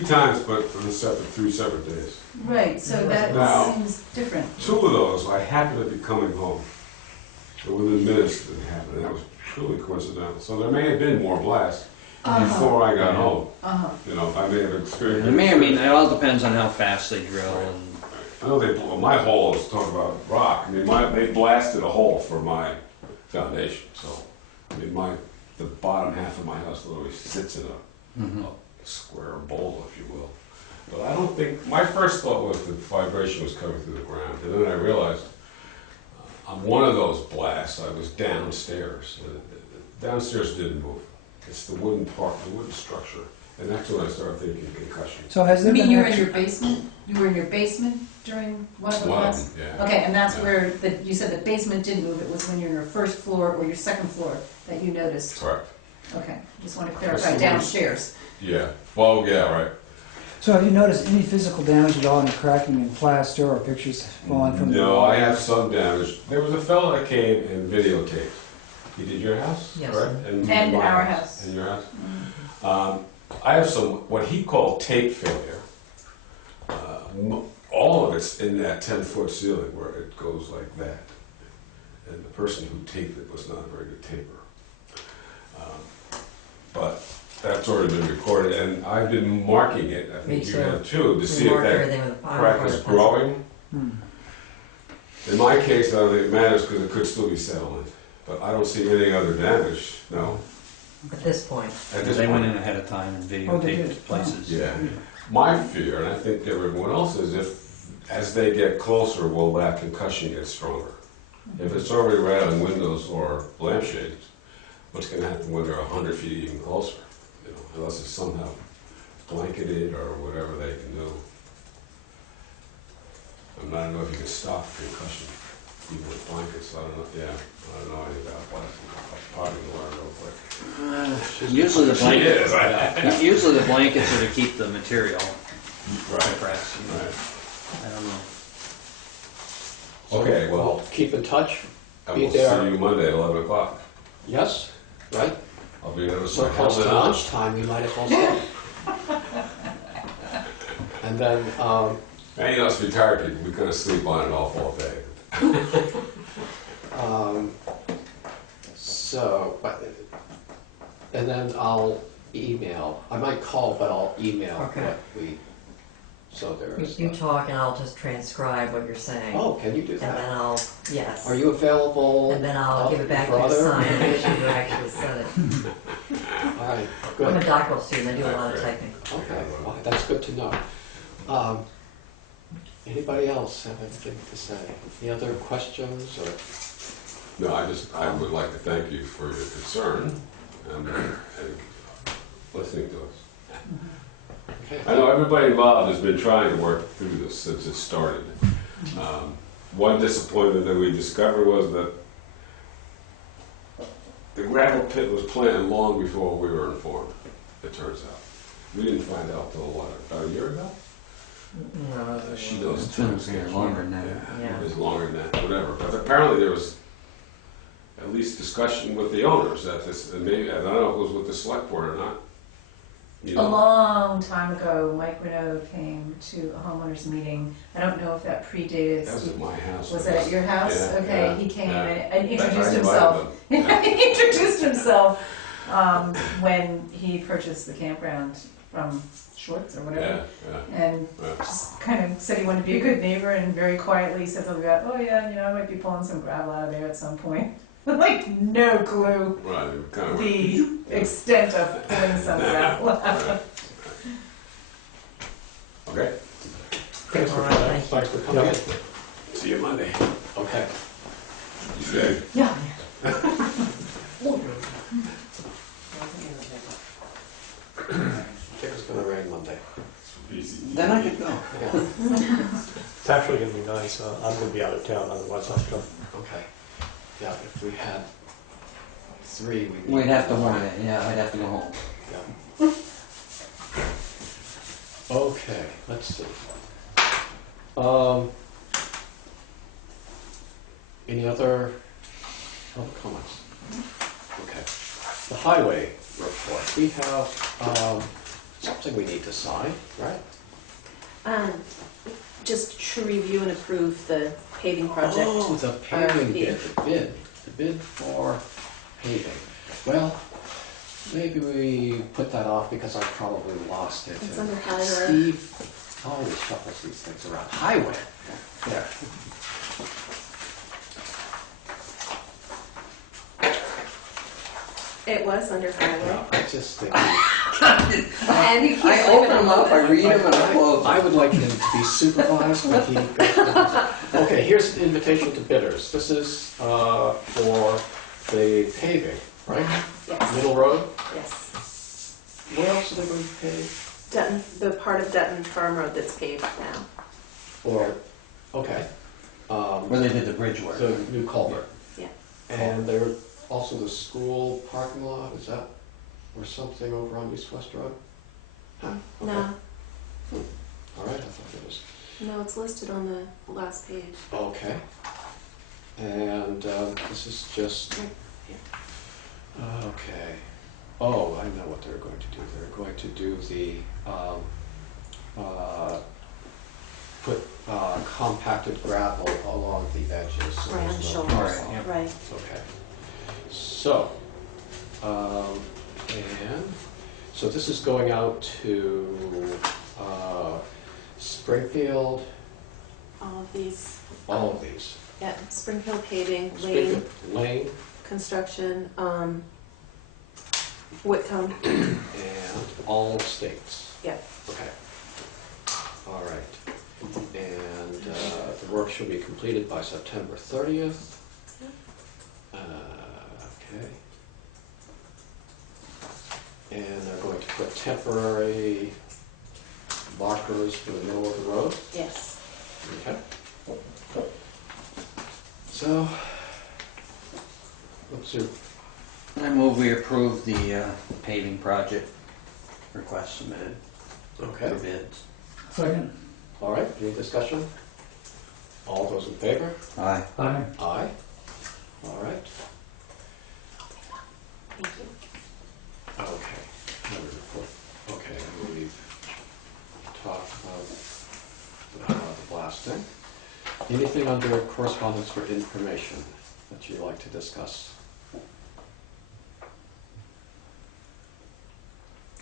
times, but on 3 separate days. right, so that Now- seems different. 2 of those, I happened to be coming home. So within minutes it happened, and that was truly coincidental. So there may have been more blasts before I got home. Uh-huh. You know, I may have experienced. It may or may not, it all depends on how fast they drill and I know they, my hole is talking about rock. I mean, they blasted a hole for my foundation. So, I mean, the bottom half of my house literally sits in a square bowl, if you will. But I don't think, my first thought was the vibration was coming through the ground. And then I realized on one of those blasts, I was downstairs. And downstairs didn't move. It's the wooden part, the wooden structure. And that's when I started thinking concussion. So has You there mean been you were in actual- your basement? You were in your basement during one of the One of blasts? them, yeah. Okay, and that's Yeah. where, you said the basement didn't move, it was when you're in your first floor or your second floor that you noticed? Correct. Okay, just want to That's clarify, the one- downstairs. Yeah. Well, yeah, right. So have you noticed any physical damage at all, any cracking in plaster or pictures falling from the No, wall? I have some damage. There was a fellow that came and videotaped. He did your house, Yes. correct? And my our house. And your house. I have some, what he called tape failure. All of it's in that 10-foot ceiling where it goes like that. And the person who taped it was not a very good taper. But that's already been recorded, and I've been marking it, I Me think you too. have too, to We see if mark that everything with a bottom crack part is of the pencil. growing. Hmm. In my case, I don't think it matters because it could still be settling. But I don't see any other damage, no. At this point. At this they went point. in ahead of time and Oh, they videotaped did? places. Yeah. My fear, and I think everyone else is, if as they get closer, will that concussion get stronger? If it's already rattling windows or lampshades, what's going to happen when they're 100 feet even closer? You know, unless it's somehow blanketed or whatever they can do. I don't know if you can stop concussion even with blankets. I don't know. Yeah, I don't know anything about blankets. I'll probably learn real quick. Usually the She is. blankets, usually the blankets are to keep the material Right. compressed. You know. Right. I don't know. Okay, well, Keep in touch. I Be will see there. you Monday at 11 o'clock. Yes, right? I'll be there with So my close to helmet on. lunchtime, we might as well start. And then, And you know, us retired people, we kind of sleep on and off all day. and then I'll email, I might call, but I'll email Okay. what so there's. You talk and I'll just transcribe what you're saying. Oh, can you do And then that? I'll, yes. Are you available? And then I'll give it back to for you to other sign, and information? you actually said it. All right, I'm a good. doctoral student, I do a lot of typing. Okay, well, that's good to know. Anybody else have anything to say? Any other questions or? No, I would like to thank you for your concern and listening to us. Okay. I know everybody involved has been trying to work through this since it started. One disappointment that we discovered was that the gravel pit was planned long before we were informed, it turns out. We didn't find out till what, about a year ago? No, She knows. It's been here longer than that. Yeah. It's longer than that, whatever. But apparently there was at least discussion with the owners that this, and maybe, I don't know if it was with the select board or not. You A know, long time ago, Mike Renaud came to a homeowners meeting. I don't know if that predated. that was at my house. Was that at your house? Yeah, Okay, yeah, he came yeah. and In fact, I introduced invited himself. them. Yeah. He introduced himself when he purchased the campground from Schwartz or whatever. Yeah, yeah. And Yeah. just kind of said he wanted to be a good neighbor and very quietly said something about, oh yeah, I might be pulling some gravel out of there at some point. Like no clue Right, it kind of. the extent of pulling some gravel out. Right. Okay, Thanks for All right, coming. thank Thanks for coming in. see you Monday. Okay. You stay. Yeah. I think it's gonna rain Monday. Then I could go. It's actually gonna be nice. I'm gonna be out of town, otherwise I'll come. Okay. Yeah, if we had 3, We'd have to warn it, yeah, I'd have to go home. Yeah. Okay, let's see. Any other public comments? Okay. The highway report. We have something we need to sign, right? Just to review and approve the paving project. Oh, the paving RFP. bid, the bid for paving. Well, maybe we put that off because I probably lost it. It's And under highway. Steve always shuffles these things around. Highway, yeah. It was under highway. Well, I just think, And he keeps I leaving open them them up, I open. read them, and I close them. I would like him to be supervised when he goes. Okay, here's the invitation to bidders. This is for the paving, right? Yes, Middle Road. yes. Where else are they going to pave? Dutton, the part of Dutton Farm Road that's paved now. Or, okay. Where they did the bridge work. The new culvert. Yeah. And there also the school parking lot, is that, or something over on East West Road? Huh, okay. No, All right, I thought it was. no, it's listed on the last page. Okay. And this is just, okay. Oh, I know what they're going to do. They're going to do the, put compacted gravel along the edges. So Right, on there's no shoulders. crosswalk. Right, Right. Okay. So, and, so this is going out to Springfield, All of these, all of these. yeah, Springfield paving, Lane, Springfield, Lane, construction, Whitcomb, and all states. yeah. Okay. All right. And the work shall be completed by September 30th. Okay. And they're going to put temporary markers for the middle of the road. Yes. Okay. So, let's see. I move we approve the paving project request submitted Okay. for bids. Second. All right, any discussion? All those in favor? Aye. Aye. Aye. All right. Thank you. Okay. Another report. Okay, we've talked about the blasting. Anything under correspondence for information that you'd like to discuss?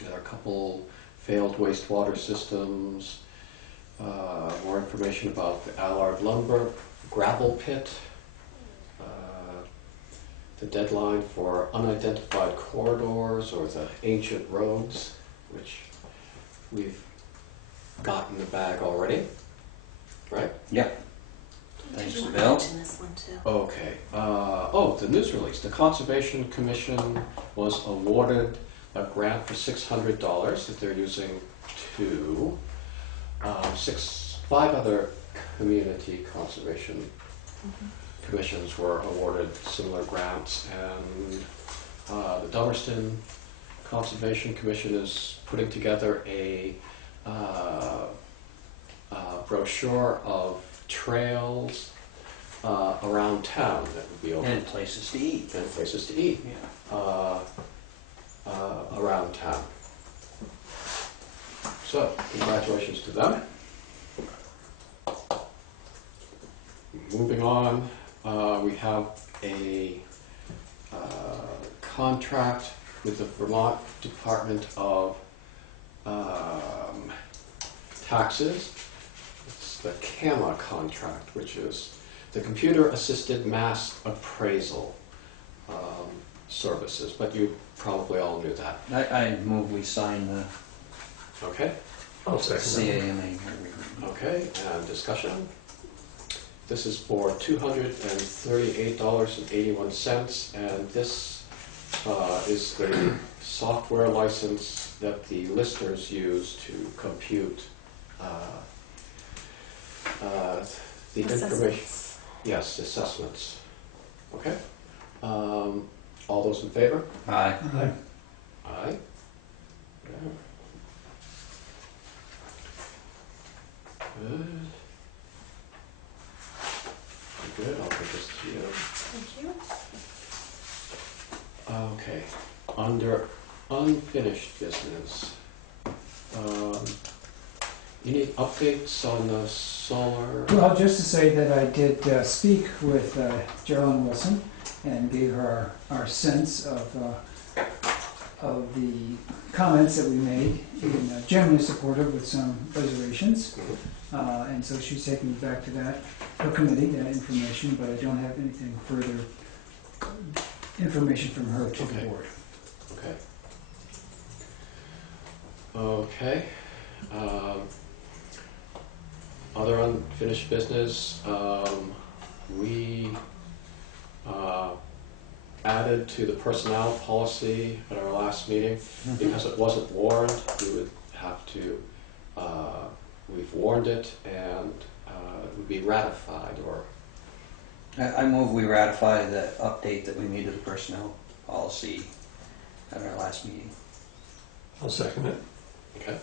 There are a couple failed wastewater systems, more information about the Allard lumber gravel pit, the deadline for unidentified corridors or the ancient roads, which we've got in the bag already, right? Yep. Thanks, Did you want Bill. to mention this one too? Okay. Oh, the news release. The Conservation Commission was awarded a grant for $600 that they're using to 5 other community conservation commissions were awarded similar grants, and the Dummerston Conservation Commission is putting together a brochure of trails around town that would be open And places to eat. and places to eat Yeah. around town. So, congratulations to them. Moving on, we have a contract with the Vermont Department of Taxes. It's the CAMA contract, which is the Computer Assisted Mass Appraisal services, but you probably all knew that. I move we sign the Oh, Okay? second. CAMA. Okay, and discussion? This is for $238.81, and this is the software license that the listers use to compute the information. Assessments. Yes, assessments. Okay. All those in favor? Aye. Aye. Yeah. Good. Good, I'll give this to you. Thank you. Okay, under unfinished business, any updates on the solar? Well, just to say that I did speak with Geraldine Wilson and gave her our sense of the comments that we made, and generally supportive with some reservations. And so she's taking me back to that, her committee, that information, but I don't have anything further information from her to the Okay. board. Okay. Okay. Other unfinished business, we added to the personnel policy at our last meeting, because it wasn't warned, we would have to, we've warned it, and it would be ratified, or, I move we ratify the update that we made to the personnel policy at our last meeting. I'll second it. okay,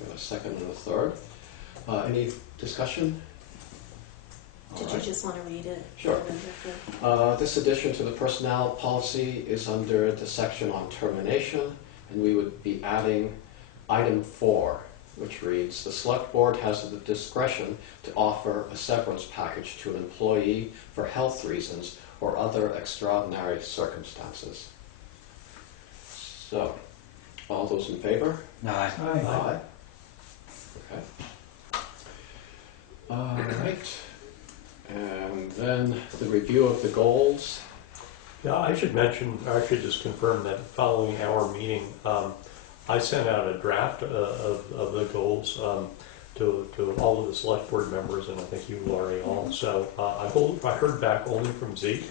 we have a second and a third. Any discussion? All Did you right. just want to read it? Sure. This addition to the personnel policy is under the section on termination, and we would be adding item 4, which reads, the select board has the discretion to offer a severance package to an employee for health reasons or other extraordinary circumstances. So, all those in favor? Aye. Aye. Okay. All right. And then the review of the goals. Yeah, I should mention, or I should just confirm that following our meeting, I sent out a draft of the goals to all of the select board members, and I think you, Laurie, also. I heard back only from Zeke,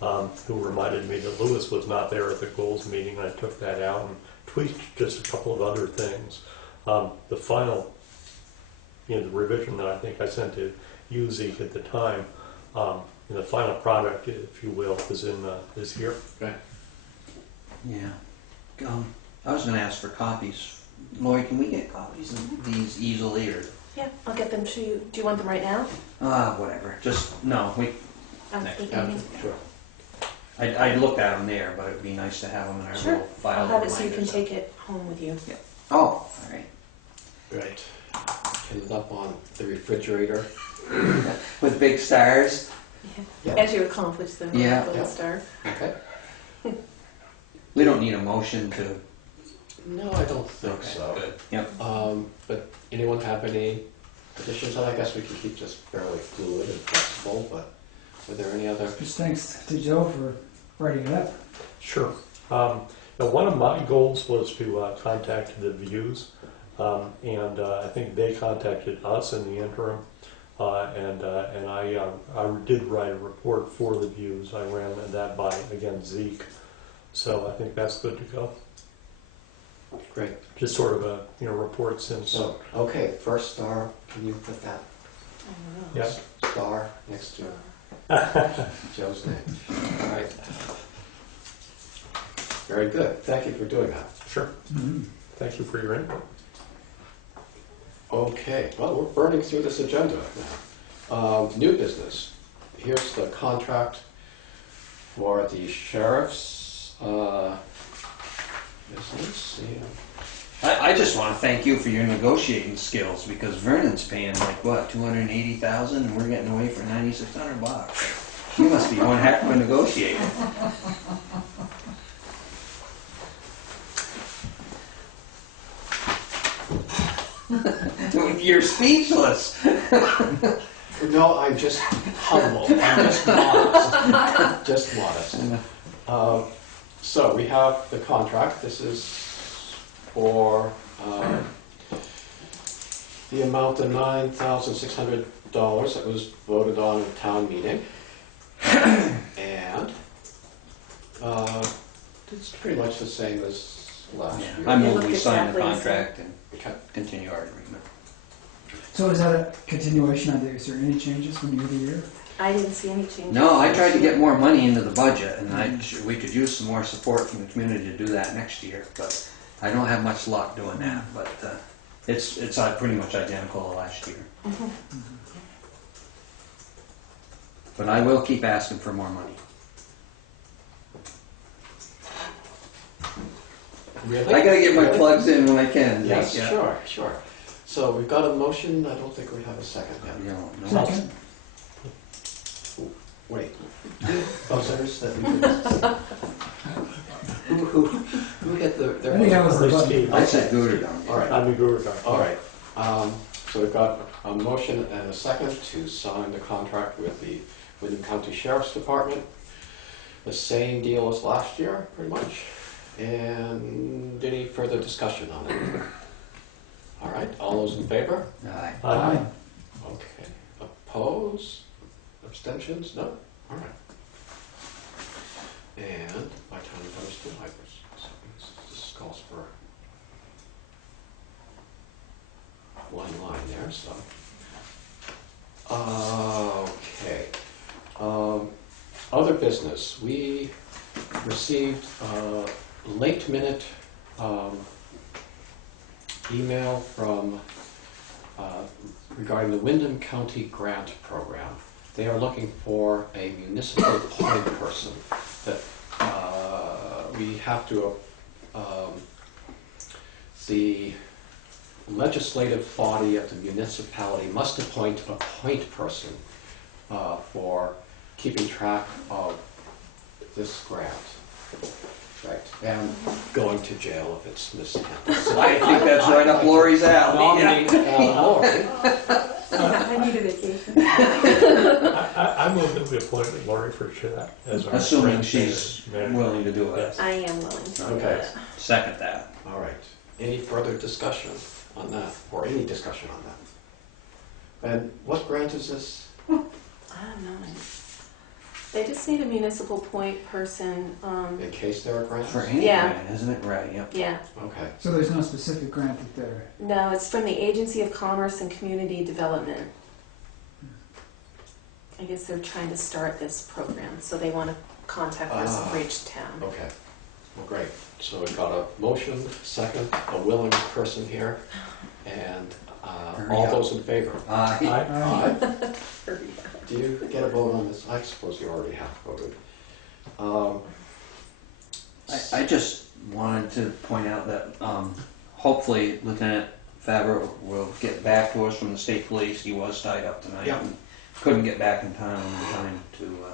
who reminded me that Lewis was not there at the goals meeting, and I took that out and tweaked just a couple of other things. The final, the revision that I think I sent to you, Zeke, at the time, the final product, if you will, is here. Yeah. I was gonna ask for copies. Lori, can we get copies of these easily, or, Yeah, I'll get them to you. Do you want them right now? whatever, just, no, After the Yeah, meeting? sure. I looked at them there, but it'd be nice to have them in our Sure. little file. I'll have it so you reminders. can take it home with you. Oh, alright. Right. Pin it up on the refrigerator. With big stars. Yeah. As you accomplish the Yeah. gold Yeah. star. Okay. We don't need a motion to. No, I don't think Okay, so. good. Yep. But anyone have any additions? And I guess we can keep this fairly fluid and flexible, but are there any other? Just thanks to Joe for writing it up. Sure. Now, one of my goals was to contact the Views, and I think they contacted us in the interim, and I did write a report for the Views. I ran that by, again, Zeke, so I think that's good to go. Great. Just sort of a report since. So, okay, first star, can you put that I don't know. Yeah. star next to Joe's name? All right. Very good. Thank you for doing that. Sure. Mhm. Thank you for your input. Okay, well, we're burning through this agenda now. New business. Here's the contract for the sheriff's business. I just wanna thank you for your negotiating skills, because Vernon's paying like, what, 280,000, and we're getting away for $9,600. You must be one heck of a negotiator. You're speechless. No, I'm just humble. I'm just modest. Just modest. So we have the contract. This is for the amount of $9,600 that was voted on at town meeting. And it's pretty much the same as last year. I move looked we sign the exactly the same. contract and Okay. continue our agreement. So is that a continuation of is there any changes from year to year? I didn't see any changes. No, I tried to get more money into the budget, and we could use some more support from the community to do that next year, but I don't have much luck doing that, but it's pretty much identical to last year. Mhm. But I will keep asking for more money. Really? I gotta get my Really? plugs in when I can. Yes, yeah. sure, sure. So we've got a motion, I don't think we have a second yet. No, no. Second? Wait. Buzzers that we did. Who hit their I think that was the button. Steve. I said Gooder down. All right. I'm a guru guy. All right. So we've got a motion and a second to sign the contract with the Wyndham County Sheriff's Department. The same deal as last year, pretty much. And any further discussion on it? All right, all those in favor? Aye. Aye. Okay. Oppose? Abstentions? No? All right. And my town of Dummerston, this calls for one line there, so. Okay. Other business, we received a late minute email from regarding the Wyndham County Grant Program. They are looking for a municipal point person that we have to, the legislative body of the municipality must appoint a point person for keeping track of this grant. Right, and going to jail if it's mishandled. So I think that's right up Lori's alley. nominate Lori. I need a vacation. I move that we appoint Lori for that as our. Assuming grant she's manager. willing to do it. Yes. I am willing to do Okay. that. Second that. All right. Any further discussion on that, or any discussion on that? And what grant is this? I don't know. They just need a municipal point person. In case there are grants? For any Yeah. grant, isn't it? Right, yep. Yeah. Okay. So there's no specific grant that they're, No, it's from the Agency of Commerce and Community Development. I guess they're trying to start this program, so they want a contact person for each town. Okay. Well, great. So we've got a motion, second, a willing person here, and Hurry all up. those in favor? Aye. Aye. Aye. Do you get a vote on this? I suppose you already have voted. I just wanted to point out that hopefully Lieutenant Favreau will get back to us from the state police. He was tied up tonight Yeah. and couldn't get back in time to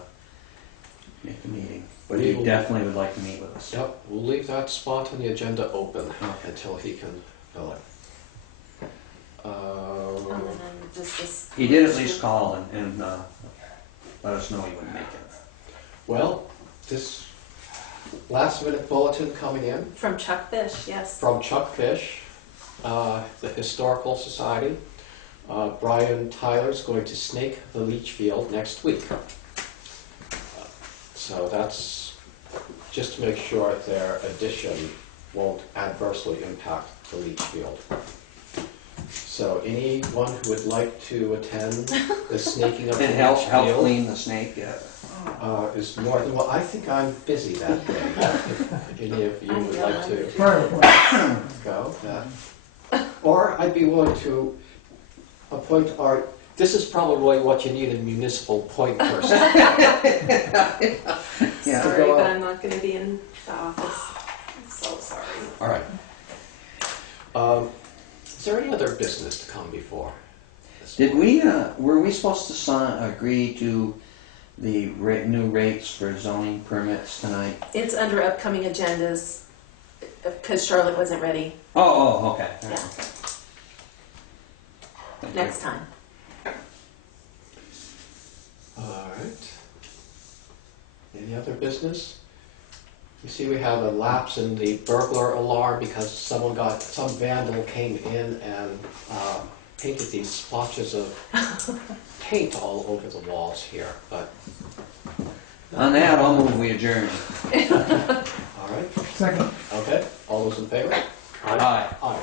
make the meeting. But he We will- definitely would like to meet with us. Yep, we'll leave that spot on the agenda open Okay. until he can fill it. And then just this. He did at least call and let us know he wouldn't make it. Well, this last minute bulletin coming in From Chuck Fish, yes. from Chuck Fish, the Historical Society. Brian Tyler's going to snake the leach field next week. So that's just to make sure their addition won't adversely impact the leach field. So anyone who would like to attend the snaking of the And leach help field clean the snake, yeah. is more than, well, I think I'm busy that day. If any of you would like to fire point. go, or I'd be willing to appoint our, this is probably what you need a municipal point person. Yeah. Sorry, go but out. I'm not going to be in the office. I'm so sorry. All right. Is there any other business to come before? this Did morning? were we supposed to agree to the new rates for zoning permits tonight? It's under upcoming agendas because Charlotte wasn't ready. Oh, okay. Yeah. Thank you. Next time. All right. Any other business? You see we have a lapse in the burglar alarm because some vandal came in and painted these splotches of paint all over the walls here, but. On that, I'll move we adjourn. All right, Second. okay, all those in favor? Aye. Aye.